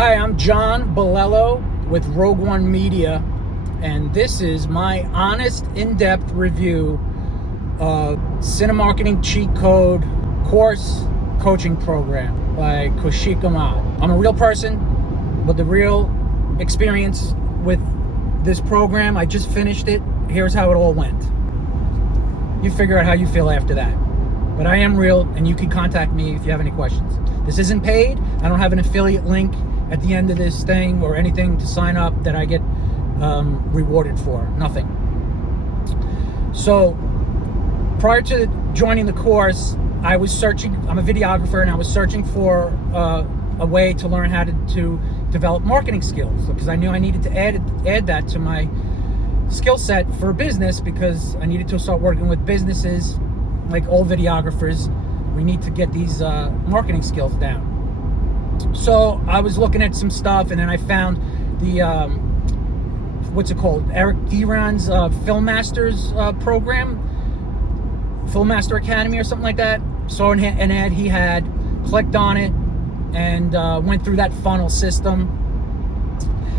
Hi, I'm John Bolello with Rogue One Media, and this is my honest, in-depth review of Cinemarketing Cheat Code Course Coaching Program by Koishik. I'm a real person with a real experience with this program. I just finished it. Here's how it all went. You figure out how you feel after that. But I am real, and you can contact me if you have any questions. This isn't paid. I don't have an affiliate link at the end of this thing or anything to sign up that I get rewarded for. Nothing. So prior to joining the course, I was searching. I'm a videographer, and I was searching for a way to learn how to develop marketing skills, because I knew I needed to add that to my skill set for business, because I needed to start working with businesses. Like all videographers, we need to get these marketing skills down. So I was looking at some stuff, and then I found the what's it called? Eric Duran's Film Masters program, Film Master Academy or something like that. Saw an ad he had, clicked on it, and went through that funnel system.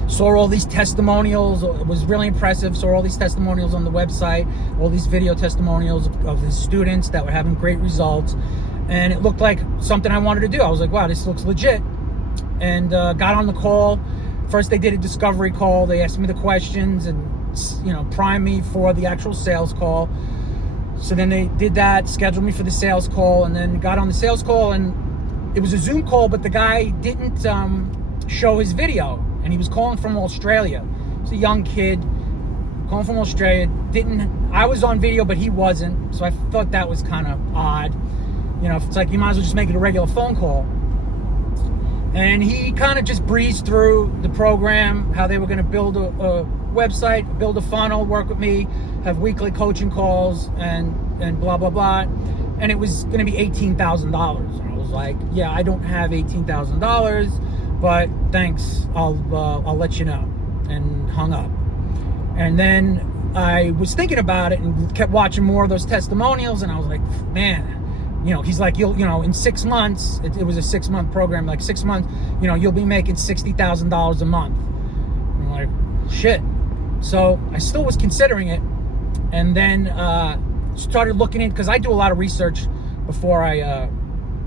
Saw all these testimonials. It was really impressive. Saw all these testimonials on the website, all these video testimonials of his students that were having great results. And it looked like something I wanted to do. I was like, wow, this looks legit. And got on the call. First, they did a discovery call. They asked me the questions and, primed me for the actual sales call. So then they did that, scheduled me for the sales call, and then got on the sales call. And it was a Zoom call, but the guy didn't show his video. And he was calling from Australia. He's a young kid calling from Australia. I was on video, but he wasn't. So I thought that was kind of odd. It's like you might as well just make it a regular phone call. And he kind of just breezed through the program, how they were going to build a website, build a funnel, work with me, have weekly coaching calls, and blah, blah, blah. And it was going to be $18,000. And I was like, yeah, I don't have $18,000, but thanks, I'll let you know. And hung up. And then I was thinking about it and kept watching more of those testimonials, and I was like, man, he's like, in 6 months, it was a 6-month program, like 6 months, you'll be making $60,000 a month. I'm like, shit. So I still was considering it, and then started looking in, because I do a lot of research before I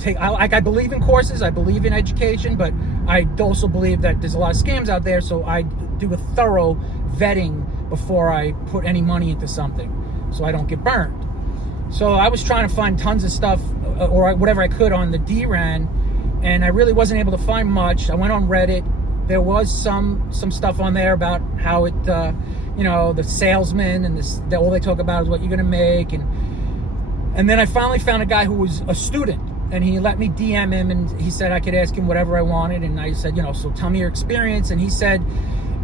I believe in courses, I believe in education, but I also believe that there's a lot of scams out there, so I do a thorough vetting before I put any money into something, so I don't get burned. So I was trying to find tons of stuff, or whatever I could on the DRAN, and I really wasn't able to find much. I went on Reddit. There was some stuff on there about how it, the salesman, and all they talk about is what you're gonna make, and then I finally found a guy who was a student, and he let me DM him, and he said I could ask him whatever I wanted, and I said, so tell me your experience, and he said,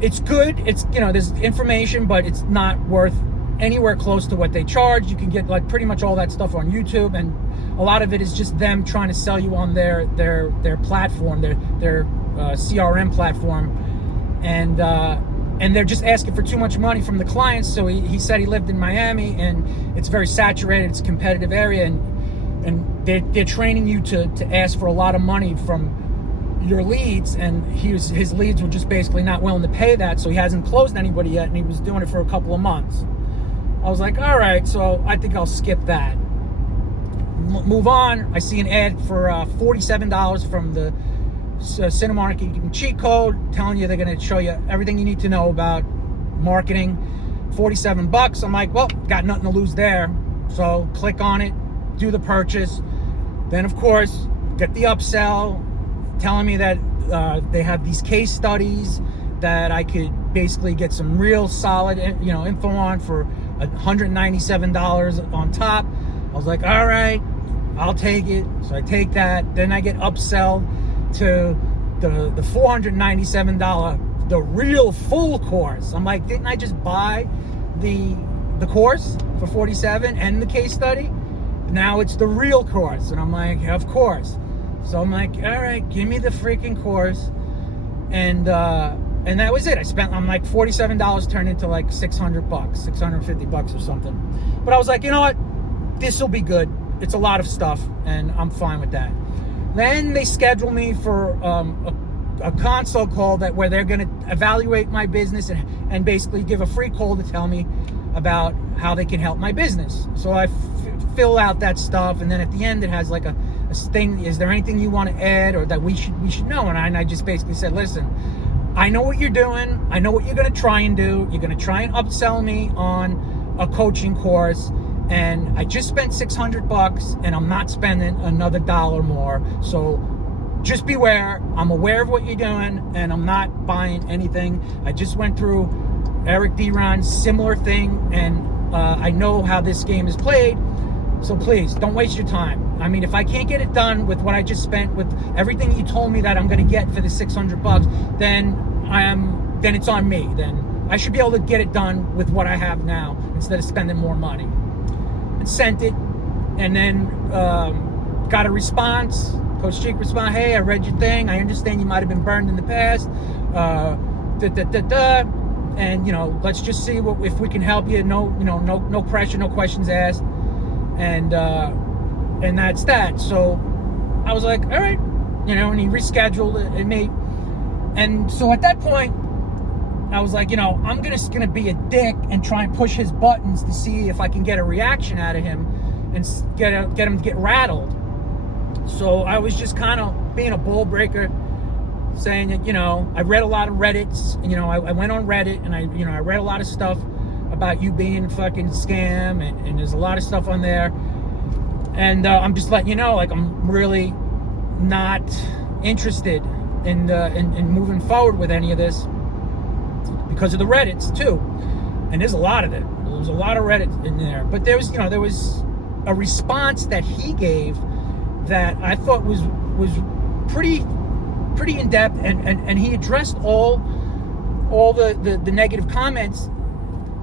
it's good, it's, there's information, but it's not worth anywhere close to what they charge. You can get like pretty much all that stuff on YouTube, and a lot of it is just them trying to sell you on their platform, their CRM platform, and they're just asking for too much money from the clients. So he said he lived in Miami, and it's very saturated, it's a competitive area, and they're training you to ask for a lot of money from your leads, and his leads were just basically not willing to pay that, so he hasn't closed anybody yet, and he was doing it for a couple of months. I was like, all right, so I think I'll skip that. Move on. I see an ad for $47 from the Cinemarketing Cheat Code, telling you they're going to show you everything you need to know about marketing. $47. I'm like, well, got nothing to lose there. So click on it, do the purchase. Then, of course, get the upsell, telling me that they have these case studies that I could basically get some real solid, info on for $197 on top. I was like, all right, I'll take it. So I take that. Then I get upsell to the $497, the real full course. I'm like, didn't I just buy the course for $47 and the case study? Now it's the real course. And I'm like, of course. So I'm like, all right, give me the freaking course. And that was it. I'm like, $47 turned into like $600, $650 or something. But I was like, you know what? This will be good. It's a lot of stuff, and I'm fine with that. Then they schedule me for a console call where they're going to evaluate my business and basically give a free call to tell me about how they can help my business. So I fill out that stuff, and then at the end it has like a thing, is there anything you want to add or that we should know? And I just basically said, listen, I know what you're doing. I know what you're going to try and do. You're going to try and upsell me on a coaching course, and I just spent $600 and I'm not spending another $1 more. So just beware. I'm aware of what you're doing and I'm not buying anything. I just went through Eric D-Ron's similar thing, and I know how this game is played. So please don't waste your time. I mean, if I can't get it done with what I just spent, with everything you told me that I'm going to get for the $600, then it's on me. Then I should be able to get it done with what I have now instead of spending more money. And sent it, and then got a response. Koishik responded, hey, I read your thing. I understand you might have been burned in the past. And let's just see if we can help you. No pressure, no questions asked. And that's that. So I was like, all right, and he rescheduled it. And so at that point, I was like, I'm just gonna be a dick and try and push his buttons to see if I can get a reaction out of him and get him to get rattled. So I was just kind of being a ball-breaker, saying that, I read a lot of Reddits. I went on Reddit and I read a lot of stuff about you being a fucking scam, and there's a lot of stuff on there. And I'm just letting you know, like, I'm really not interested in moving forward with any of this because of the Reddits too. And there's a lot of it. There's a lot of Reddit in there. But there was a response that he gave that I thought was pretty in depth, and he addressed all the negative comments,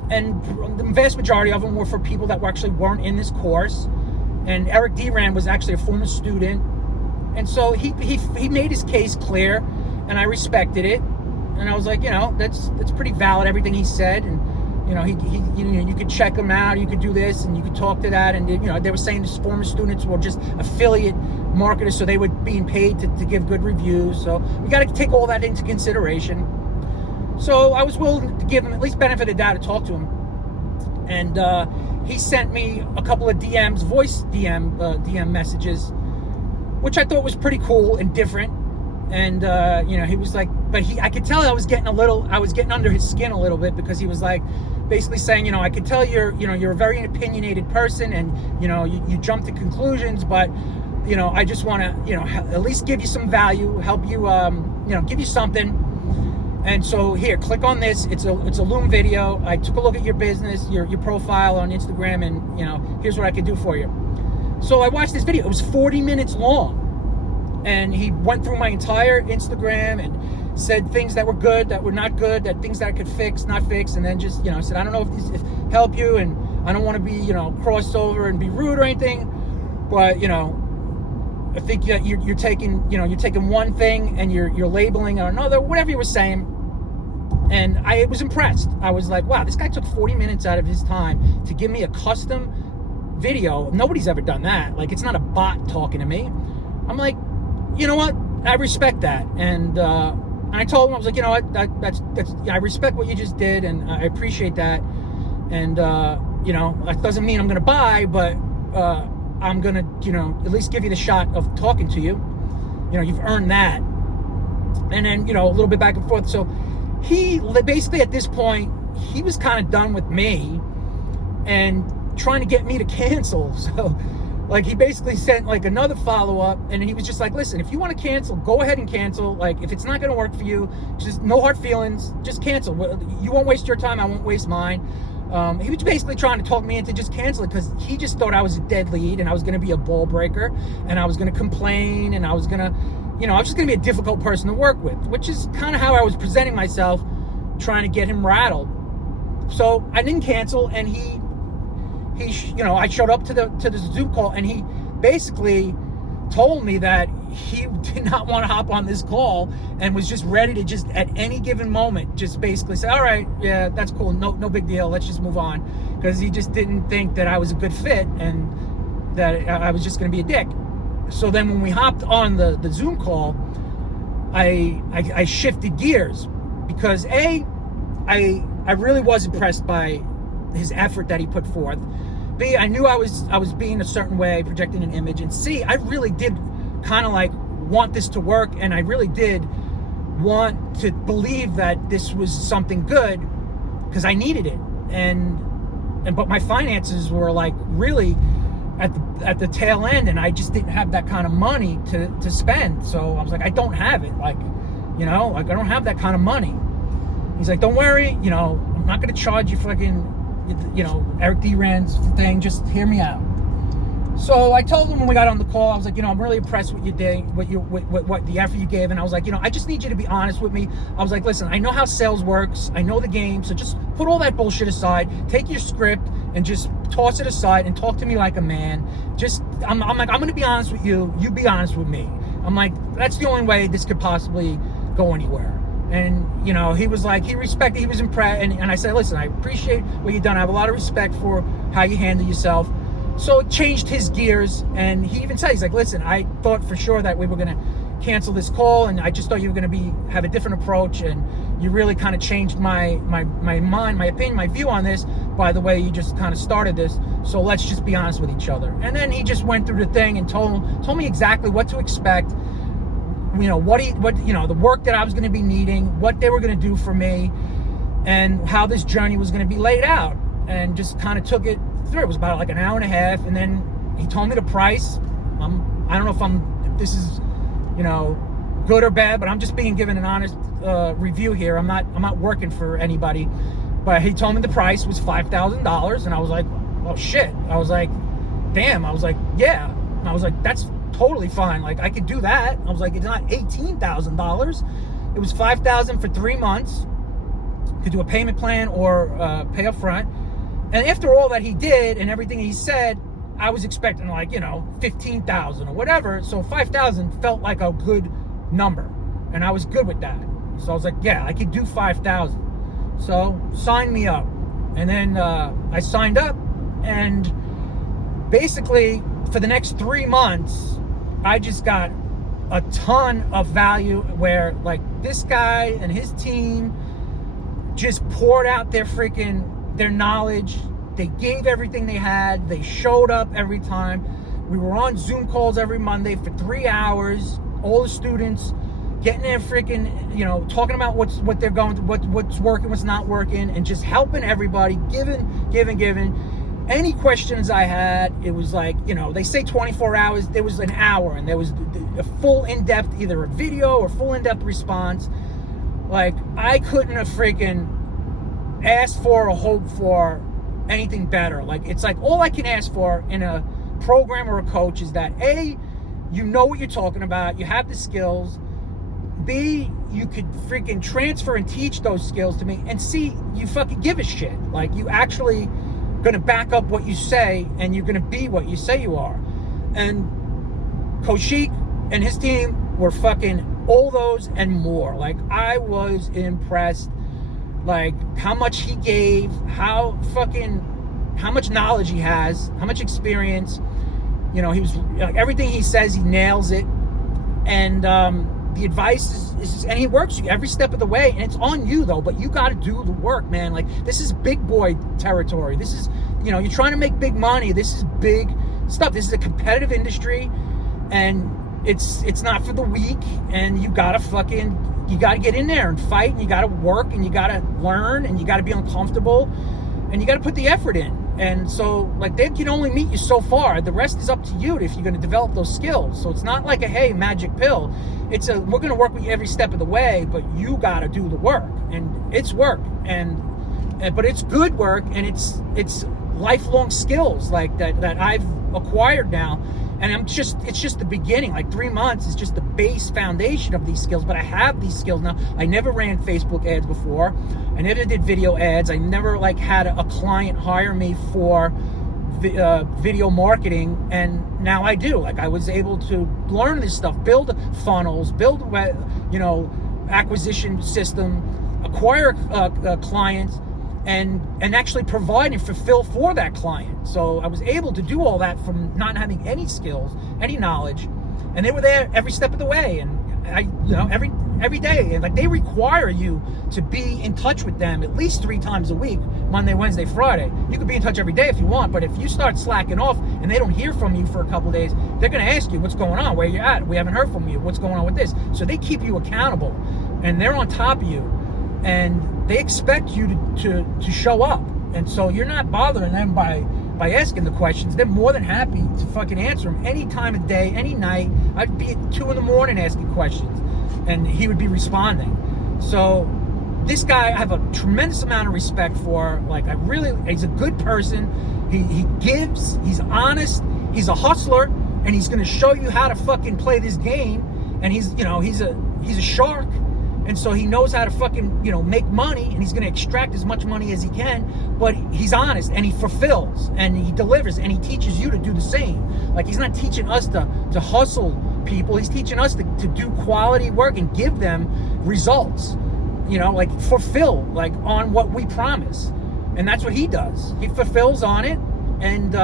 and the vast majority of them were for people that weren't in this course. And Eric D-Ron was actually a former student, and so he made his case clear, and I respected it. And I was like, that's pretty valid, everything he said. And you could check him out, you could do this, and you could talk to that. And they were saying his former students were just affiliate marketers, so they were being paid to give good reviews. So we got to take all that into consideration. So I was willing to give him at least benefit of the doubt to talk to him. And he sent me a couple of DMs, voice DM messages, which I thought was pretty cool and different. And he was like, I could tell I was getting under his skin a little bit, because he was like basically saying, I could tell you're a very opinionated person, and you jump to conclusions, but I just want to at least give you some value, help you give you something. And so here, click on this. It's a Loom video. I took a look at your business, your profile on Instagram, and here's what I could do for you. So I watched this video. It was 40 minutes long. And he went through my entire Instagram and said things that were good, that were not good, that things that I could fix, not fix, and then just, said, I don't know if this help you, and I don't want to be, crossed over and be rude or anything, but, I think that you're taking one thing and you're labeling another, whatever you were saying. And I was impressed. I was like, wow, this guy took 40 minutes out of his time to give me a custom video. Nobody's ever done that. Like, it's not a bot talking to me. I'm like, you know what? I respect that. And I told him, I was like, you know what? That's I respect what you just did, and I appreciate that. And that doesn't mean I'm going to buy, but I'm going to, at least give you the shot of talking to you. You've earned that. And then, a little bit back and forth. So he basically, at this point, he was kind of done with me and trying to get me to cancel. So, like, he basically sent like another follow-up, and he was just like, listen, if you want to cancel, go ahead and cancel. Like, if it's not going to work for you, just no hard feelings, just cancel. You won't waste your time, I won't waste mine. He was basically trying to talk me into just canceling, because he just thought I was a dead lead and I was going to be a ball breaker, and I was going to complain, and I was going to, I was just going to be a difficult person to work with, which is kind of how I was presenting myself, trying to get him rattled. So I didn't cancel, and I showed up to the Zoom call, and he basically told me that he did not want to hop on this call and was just ready to just at any given moment just basically say, all right, yeah, that's cool, no big deal, let's just move on, because he just didn't think that I was a good fit and that I was just going to be a dick. So then when we hopped on the Zoom call, I shifted gears because I really was impressed by his effort that he put forth. B, I knew I was being a certain way, projecting an image, and C, I really did kind of like want this to work, and I really did want to believe that this was something good because I needed it, but my finances were like really at the tail end, and I just didn't have that kind of money to spend. So I was like, I don't have it, like I don't have that kind of money. He's like, don't worry, I'm not going to charge you fucking Eric D. Rand's thing, just hear me out. So I told him when we got on the call, I was like, I'm really impressed with your day, what the effort you gave, and I was like, I just need you to be honest with me. I was like, listen, I know how sales works, I know the game, so just put all that bullshit aside, take your script and just toss it aside and talk to me like a man. I'm like, I'm gonna be honest with you, you be honest with me. I'm like, that's the only way this could possibly go anywhere. And he was like, he was impressed, and I said, listen, I appreciate what you've done, I have a lot of respect for how you handle yourself. So it changed his gears, and he even said, he's like, listen, I thought for sure that we were going to cancel this call, and I just thought you were going to have a different approach, and you really kind of changed my mind, my opinion, my view on this by the way you just kind of started this, so let's just be honest with each other. And then he just went through the thing and told me exactly what to expect, the work that I was going to be needing, what they were going to do for me, and how this journey was going to be laid out, and just kind of took it through. It was about like an hour and a half, and then he told me the price. I don't know if this is good or bad, but I'm just being given an honest review here. I'm not working for anybody, but he told me the price was $5,000, and I was like, oh shit. I was like, damn. I was like, yeah. And I was like, that's totally fine. Like, I could do that. I was like, it's not $18,000. It was $5,000 for 3 months. Could do a payment plan or pay up front. And after all that he did and everything he said, I was expecting like, $15,000 or whatever. So $5,000 felt like a good number, and I was good with that. So I was like, yeah, I could do $5,000. So sign me up. And then I signed up, and basically for the next 3 months, I just got a ton of value where like this guy and his team just poured out their knowledge. They gave everything they had. They showed up every time. We were on Zoom calls every Monday for 3 hours. All the students getting their freaking, talking about what they're going to, what's working, what's not working, and just helping everybody, giving. Any questions I had, it was like, they say 24 hours. There was an hour, and there was a full in-depth, either a video or full in-depth response. Like, I couldn't have freaking asked for or hoped for anything better. Like, it's like all I can ask for in a program or a coach is that A, you know what you're talking about, you have the skills, B, you could freaking transfer and teach those skills to me, and C, you fucking give a shit. Like, you actually gonna back up what you say, and you're gonna be what you say you are. And Koishik and his team were fucking all those and more. Like, I was impressed, like how much he gave, how much knowledge he has, how much experience. He was like, everything he says, he nails it. And the advice is and he works you every step of the way, and it's on you though, but you got to do the work, man. Like, this is big boy territory. This is, you're trying to make big money. This is big stuff. This is a competitive industry, and it's not for the weak, and you got to get in there and fight, and you got to work, and you got to learn, and you got to be uncomfortable, and you got to put the effort in. And so, like, they can only meet you so far. The rest is up to you if you're going to develop those skills. So it's not like a, hey, magic pill. It's a, we're going to work with you every step of the way, but you got to do the work. And it's work. But it's good work, and it's lifelong skills like that I've acquired now. And it's just the beginning. Like, 3 months is just the base foundation of these skills. But I have these skills now. I never ran Facebook ads before. I never did video ads. I never had a client hire me for video marketing, and now I do. Like, I was able to learn this stuff, build funnels, build acquisition system, acquire clients, and actually provide and fulfill for that client. So I was able to do all that from not having any skills, any knowledge, and they were there every step of the way. every day, and like they require you to be in touch with them at least 3 times a week, Monday, Wednesday, Friday. You could be in touch every day if you want, but if you start slacking off and they don't hear from you for a couple of days, they're going to ask you what's going on, where you're at. We haven't heard from you. What's going on with this? So they keep you accountable, and they're on top of you, and they expect you to show up. And so you're not bothering them by asking the questions. They're more than happy to fucking answer them any time of day, any night. I'd be at 2 a.m. asking questions, and he would be responding. So this guy, I have a tremendous amount of respect for. Like, he's a good person. He gives, he's honest, he's a hustler, and he's going to show you how to fucking play this game. And he's a shark. And so he knows how to fucking, make money, and he's going to extract as much money as he can, but he's honest, and he fulfills, and he delivers, and he teaches you to do the same. Like, he's not teaching us to hustle people. He's teaching us to do quality work and give them results, like fulfill, like on what we promise. And that's what he does. He fulfills on it. And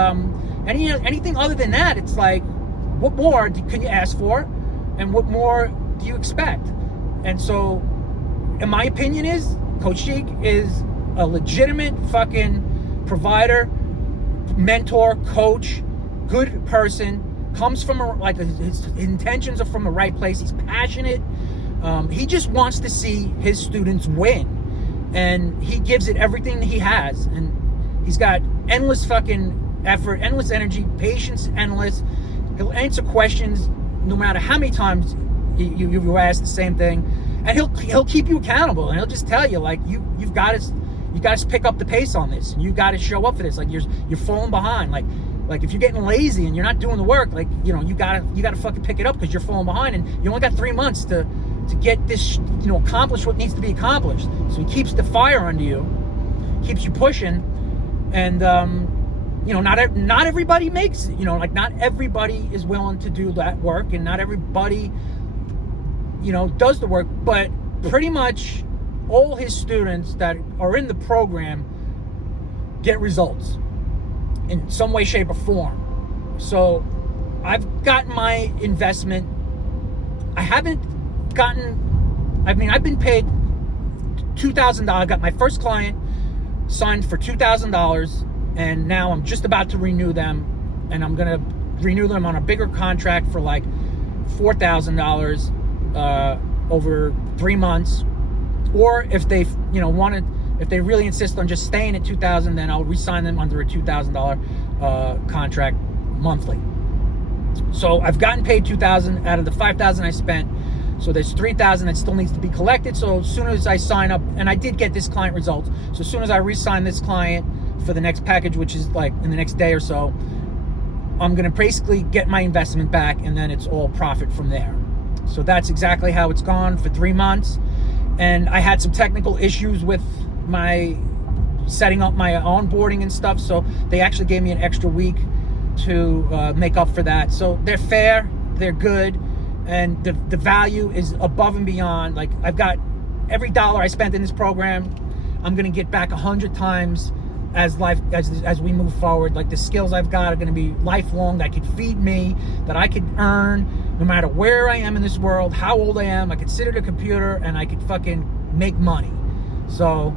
anything other than that, it's like, what more can you ask for? And what more do you expect? And so, in my opinion, Koishik is a legitimate fucking provider, mentor, coach, good person, comes from his intentions are from the right place. He's passionate. He just wants to see his students win, and he gives it everything that he has. And he's got endless fucking effort, endless energy, patience, endless. He'll answer questions no matter how many times you ask the same thing, and he'll keep you accountable, and he'll just tell you, like, you've got to pick up the pace on this, and you got to show up for this. Like, you're falling behind. Like if you're getting lazy and you're not doing the work, like, you gotta fucking pick it up, because you're falling behind, and you only got 3 months to get this, accomplish what needs to be accomplished. So he keeps the fire under you, keeps you pushing, and not everybody makes it. Not everybody is willing to do that work, and not everybody does the work, but pretty much all his students that are in the program get results in some way, shape, or form. So I've gotten my investment. I've been paid $2,000. I got my first client signed for $2,000, and now I'm just about to renew them, and I'm going to renew them on a bigger contract for like $4,000 over 3 months. Or if they if they really insist on just staying at $2,000, then I'll re-sign them under a $2,000 contract monthly. So I've gotten paid $2,000 out of the $5,000 I spent. So there's $3,000 that still needs to be collected. So as soon as I sign up, and I did get this client results, so as soon as I re-sign this client for the next package, which is like in the next day or so, I'm going to basically get my investment back, and then it's all profit from there. So that's exactly how it's gone for 3 months. And I had some technical issues with my setting up my onboarding and stuff, so they actually gave me an extra week to make up for that. So they're fair, they're good, and the value is above and beyond. Like, I've got every dollar I spent in this program, I'm going to get back 100 times as we move forward. Like, the skills I've got are going to be lifelong, that could feed me, that I could earn no matter where I am in this world, how old I am. I could sit at a computer and I could fucking make money. So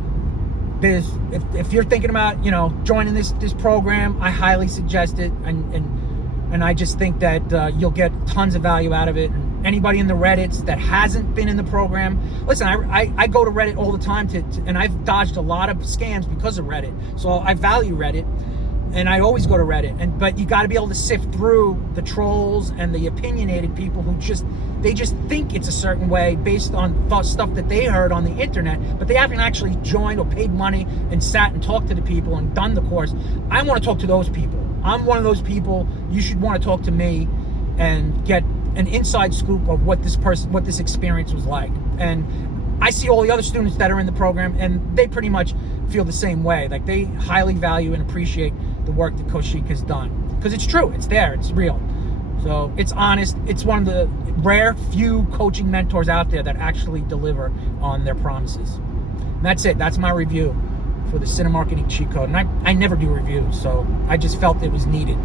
if you're thinking about joining this program, I highly suggest it, and I just think that you'll get tons of value out of it. And anybody in the Reddits that hasn't been in the program, listen, I go to Reddit all the time and I've dodged a lot of scams because of Reddit. So I value Reddit, and I always go to Reddit. But you got to be able to sift through the trolls and the opinionated people who just think it's a certain way based on stuff that they heard on the internet, but they haven't actually joined or paid money and sat and talked to the people and done the course. I want to talk to those people. I'm one of those people. You should want to talk to me and get an inside scoop of what this experience was like. And I see all the other students that are in the program, and they pretty much feel the same way. Like, they highly value and appreciate the work that Koishik has done, because it's true, it's there, it's real. So it's honest. It's one of the rare few coaching mentors out there that actually deliver on their promises. And that's it. That's my review for the Cinemarketing cheat code. And I never do reviews, so I just felt it was needed.